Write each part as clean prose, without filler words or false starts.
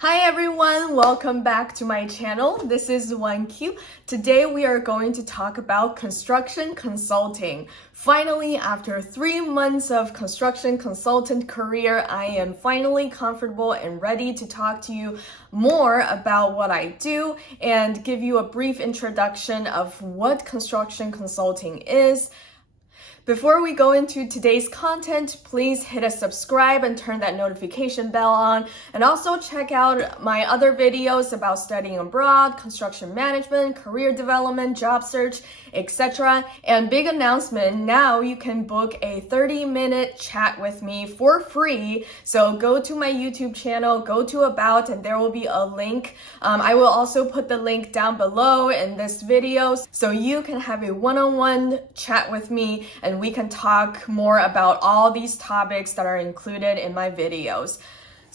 Hi everyone, welcome back to my channel. This is WanQ. Today we are going to talk about construction consulting. Finally, after 3 months of construction consultant career, I am finally comfortable and ready to talk to you more about what I do and give you a brief introduction of what construction consulting is. Before we go into today's content, please hit a subscribe and turn that notification bell on. And also check out my other videos about studying abroad, construction management, career development, job search, etc. And big announcement, now you can book a 30-minute chat with me for free. So go to my YouTube channel, go to About, and there will be a link. I will also put the link down below in this video so you can have a one-on-one chat with me and we can talk more about all these topics that are included in my videos.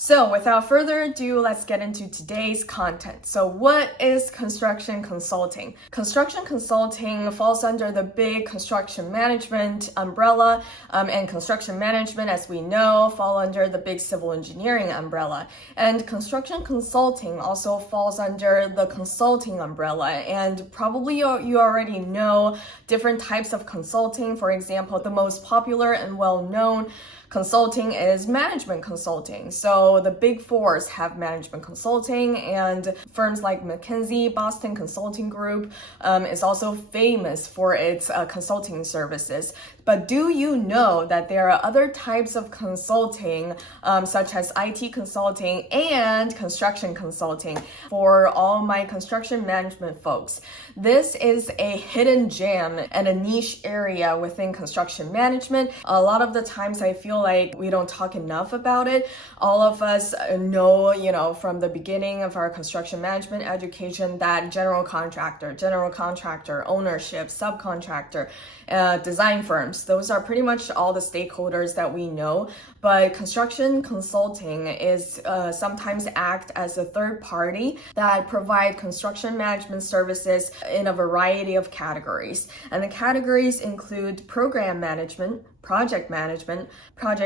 So without further ado, let's get into today's content. So what is construction consulting? Construction consulting falls under the big construction management umbrella, and construction management, as we know, fall under the big civil engineering umbrella. And construction consulting also falls under the consulting umbrella. And probably you already know different types of consulting. For example, the most popular and well-known consulting is management consulting. So the big fours have management consulting, and firms like McKinsey, Boston Consulting Group is also famous for its consulting services. But do you know that there are other types of consulting, such as IT consulting and construction consulting for all my construction management folks? This is a hidden gem and a niche area within construction management. A lot of the times I feel like we don't talk enough about it. All of us know, from the beginning of our construction management education that general contractor, ownership, subcontractor, design firms, those are pretty much all the stakeholders that we know. But construction consulting is sometimes act as a third party that provide construction management services in a variety of categories. And the categories include program management, project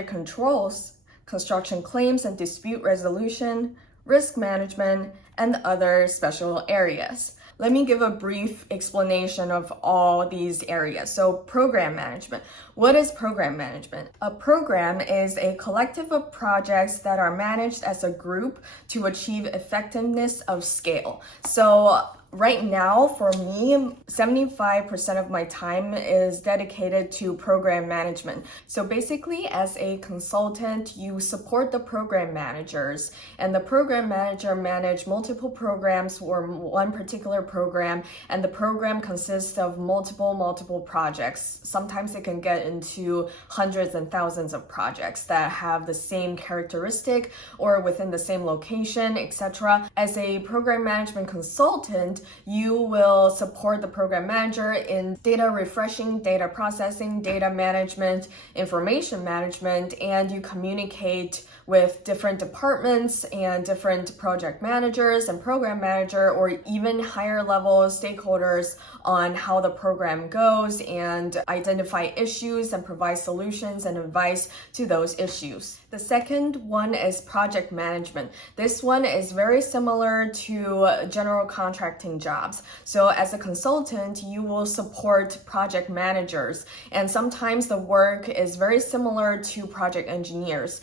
controls, construction claims and dispute resolution, risk management, and other special areas. Let me give a brief explanation of all these areas. So program management. What is program management? A program is a collective of projects that are managed as a group to achieve effectiveness of scale. So right now, for me, 75% of my time is dedicated to program management. So basically, as a consultant, you support the program managers, and the program manager manage multiple programs or one particular program, and the program consists of multiple projects. Sometimes it can get into hundreds and thousands of projects that have the same characteristic or within the same location, etc. As a program management consultant, you will support the program manager in data refreshing, data processing, data management, information management, and you communicate with different departments and different project managers and program manager, or even higher level stakeholders on how the program goes, and identify issues and provide solutions and advice to those issues. The second one is project management. This one is very similar to general contracting jobs. So as a consultant, you will support project managers, and sometimes the work is very similar to project engineers.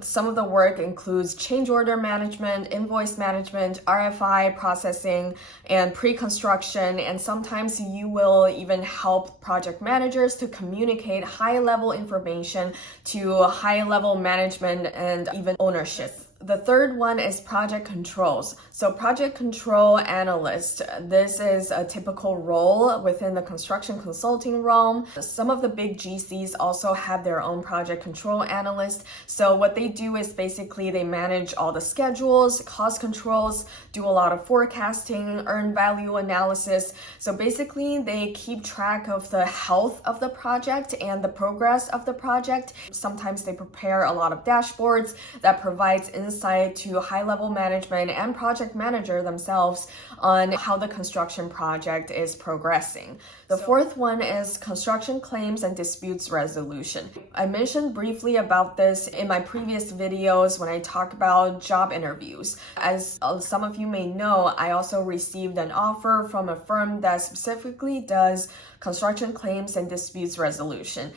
Some of the work includes change order management, invoice management, RFI processing, and pre-construction, and sometimes you will even help project managers to communicate high-level information to high-level management and even ownership. The third one is project controls. So project control analyst, this is a typical role within the construction consulting realm. Some of the big GCs also have their own project control analyst. So what they do is basically they manage all the schedules, cost controls, do a lot of forecasting, earned value analysis. So basically they keep track of the health of the project and the progress of the project. Sometimes they prepare a lot of dashboards that provides insight to high-level management and project manager themselves on how the construction project is progressing. The fourth one is construction claims and disputes resolution. I mentioned briefly about this in my previous videos when I talk about job interviews. As some of you may know, I also received an offer from a firm that specifically does construction claims and disputes resolution.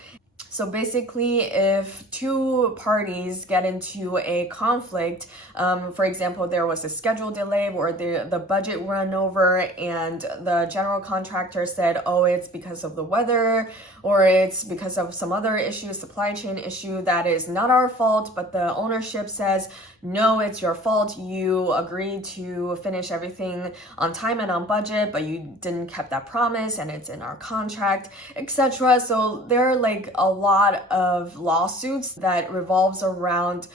So basically, if two parties get into a conflict, for example, there was a schedule delay or the budget run over and the general contractor said, oh, it's because of the weather or it's because of some other issue, supply chain issue that is not our fault, but the ownership says, no, it's your fault. You agreed to finish everything on time and on budget, but you didn't keep that promise and it's in our contract, etc. So there are like a lot of lawsuits that revolves around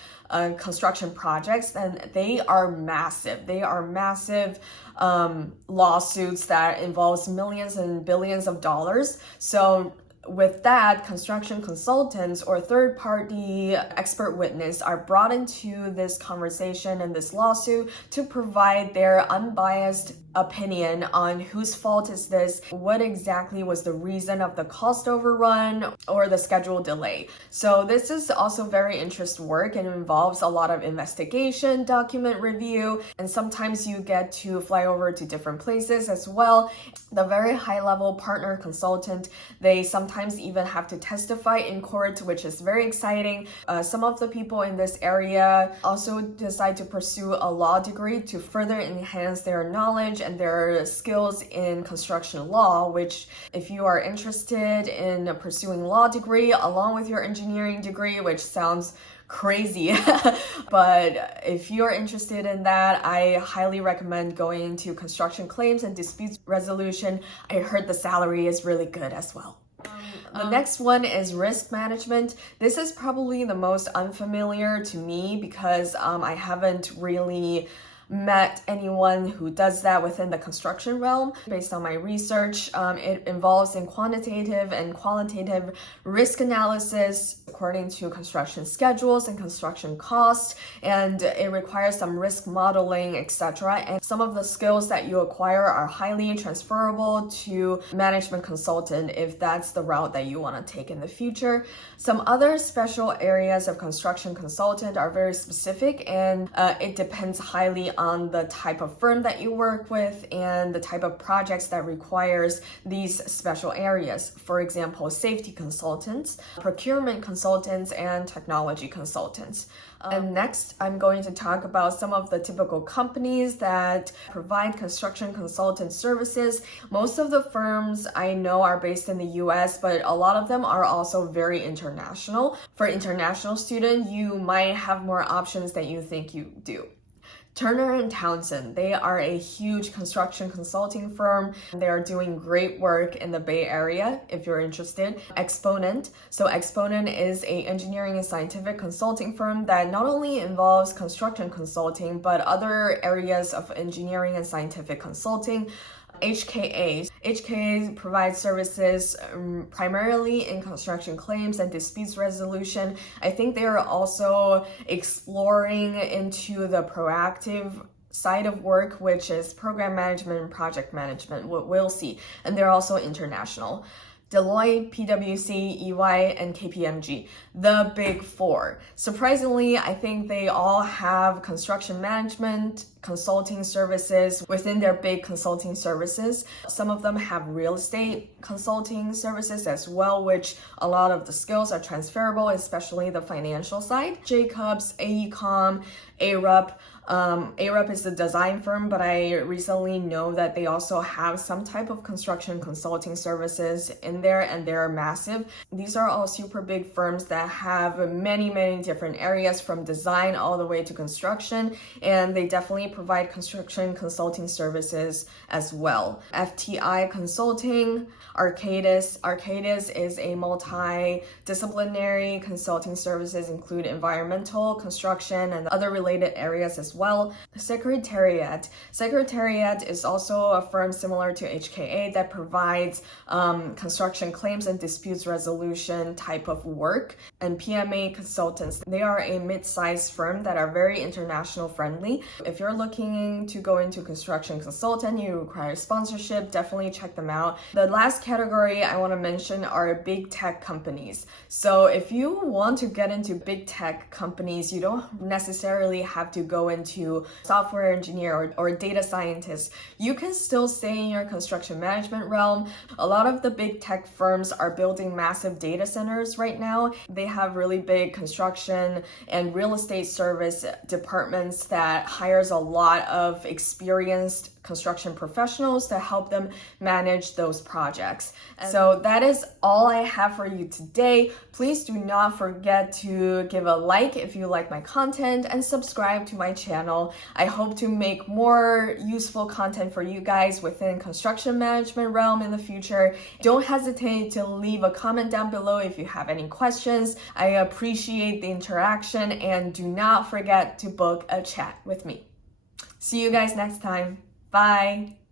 construction projects, and they are massive. They are massive lawsuits that involves millions and billions of dollars. So with that, construction consultants or third-party expert witness are brought into this conversation and this lawsuit to provide their unbiased opinion on whose fault is this, what exactly was the reason of the cost overrun or the schedule delay. So this is also very interesting work and involves a lot of investigation, document review, and sometimes you get to fly over to different places as well. The very high-level partner consultant, they sometimes even have to testify in court, which is very exciting. Some of the people in this area also decide to pursue a law degree to further enhance their knowledge and their skills in construction law, which if you are interested in pursuing law degree along with your engineering degree, which sounds crazy, but if you're interested in that, I highly recommend going into construction claims and disputes resolution. I heard the salary is really good as well. The next one is risk management. This is probably the most unfamiliar to me because I haven't really met anyone who does that within the construction realm. Based on my research, it involves in quantitative and qualitative risk analysis according to construction schedules and construction costs, and it requires some risk modeling, etc. And some of the skills that you acquire are highly transferable to management consultant if that's the route that you want to take in the future. Some other special areas of construction consultant are very specific, and it depends highly on the type of firm that you work with and the type of projects that requires these special areas. For example, safety consultants, procurement consultants, and technology consultants. And next, I'm going to talk about some of the typical companies that provide construction consultant services. Most of the firms I know are based in the US, but a lot of them are also very international. For international students, you might have more options than you think you do. Turner & Townsend, they are a huge construction consulting firm. They are doing great work in the Bay Area if you're interested. Exponent. So Exponent is an engineering and scientific consulting firm that not only involves construction consulting, but other areas of engineering and scientific consulting. HKA provides services primarily in construction claims and disputes resolution. I think they are also exploring into the proactive side of work, which is program management and project management. We'll see. And they're also international. Deloitte, PwC, EY, and KPMG, the big four. Surprisingly, I think they all have construction management consulting services within their big consulting services. Some of them have real estate consulting services as well, which a lot of the skills are transferable, especially the financial side. Jacobs, AECOM, ARUP. ARUP is a design firm, but I recently know that they also have some type of construction consulting services in there, and they're massive. These are all super big firms that have many different areas from design all the way to construction, and they definitely provide construction consulting services as well. FTI Consulting, Arcadis. Arcadis is a multidisciplinary consulting services, include environmental, construction, and other related related areas as well. Secretariat. Secretariat is also a firm similar to HKA that provides construction claims and disputes resolution type of work. And PMA consultants, they are a mid-sized firm that are very international friendly. If you're looking to go into construction consultant, you require sponsorship, definitely check them out. The last category I want to mention are big tech companies. So if you want to get into big tech companies, you don't necessarily have to go into software engineer or data scientist. You can still stay in your construction management realm. A lot of the big tech firms are building massive data centers right now. They have really big construction and real estate service departments that hires a lot of experienced construction professionals to help them manage those projects. So that is all I have for you today. Please do not forget to give a like if you like my content and subscribe to my channel. I hope to make more useful content for you guys within construction management realm in the future. Don't hesitate to leave a comment down below if you have any questions. I appreciate the interaction, and do not forget to book a chat with me. See you guys next time. Bye.